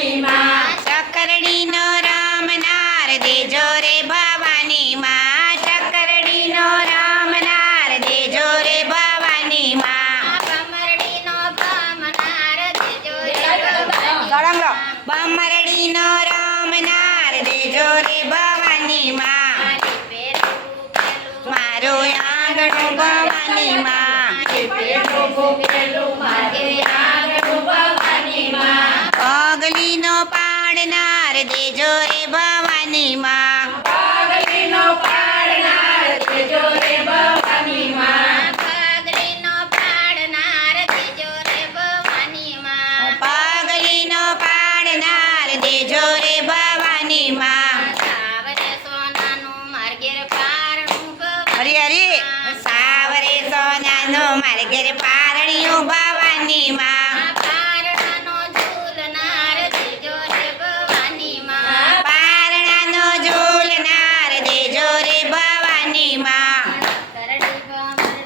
ભવાની માં ચકરડીનો રામનાર દેજો રે ભવાની માં ચકરડીનો રામનાર દેજો રે ભવાની માં ભમરડીનો ભમનાર દેજો રે ગળંગળો બમરડીનો રામનાર દેજો રે ભવાની માં મારું આંગણું ભવાની માં પેલું ભૂખેલું મારું આંગણું ભવાની માં પગલીનો પાડનાર દેજો રે ભવાની